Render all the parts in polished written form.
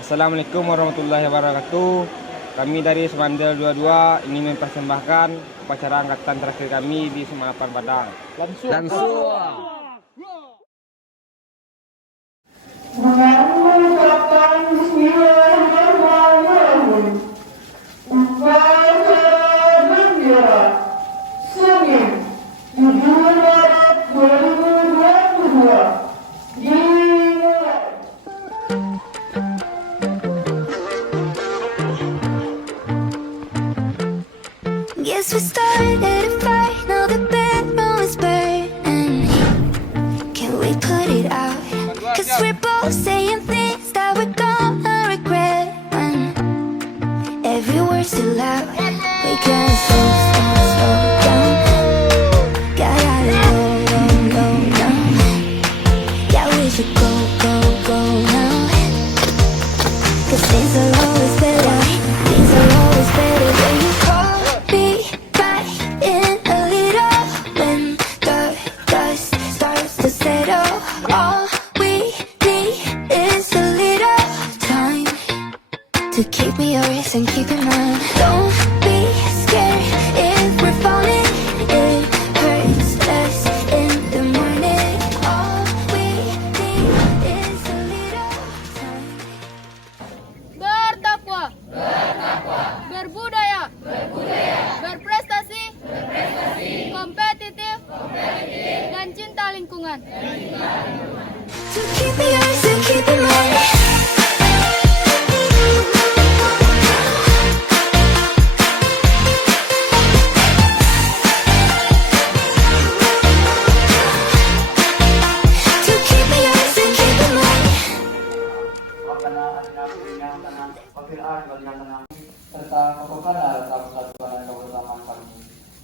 Assalamualaikum warahmatullahi wabarakatuh. Kami dari Semandel 22 ingin mempersembahkan upacara angkatan terakhir kami di Semangapan Padang. Langsung. Mengucapkan bismillahirrahmanirrahim. Upacara bendera Senin 7 Maret 2022 dimulai. Guess we started a fight, now the bedroom is burning. Can we put it out? Cause we're both saying things that we're gonna regret when every word's too loud. We can't slow down. Gotta go now. Yeah, we should go now. Cause things are always better. Things are always better when you call me back in a little. When the dust starts to settle, all we need is a little time to keep me yours and keep in mind. Don't be scared if we're falling. It hurts less in the morning. All we need is a little time. Bertakwa, berbudaya, berprestasi, kompetitif, dan cinta lingkungan. To keep me yours and keep in mind. To keep me yours and keep in mind. Serta kekokaran serta persatuan dan kebersamaan kami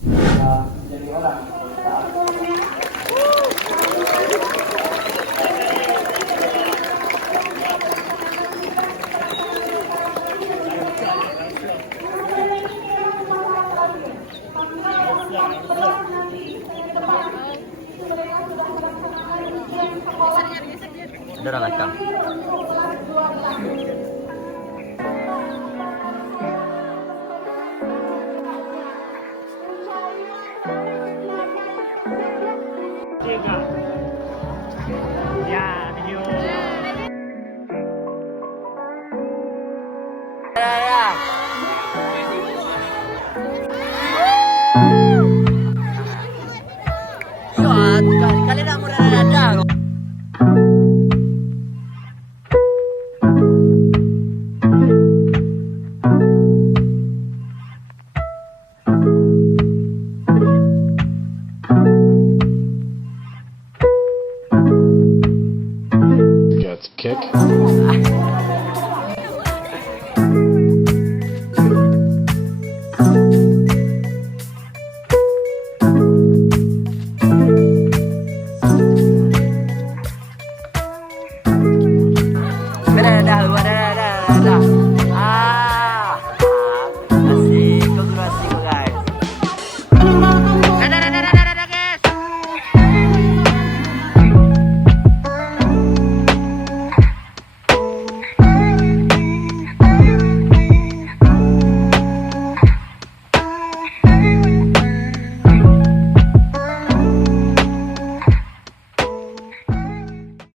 dan menjadi orang yang bertaat. Ada rekam. Kalian nak murah ada. Got the kick.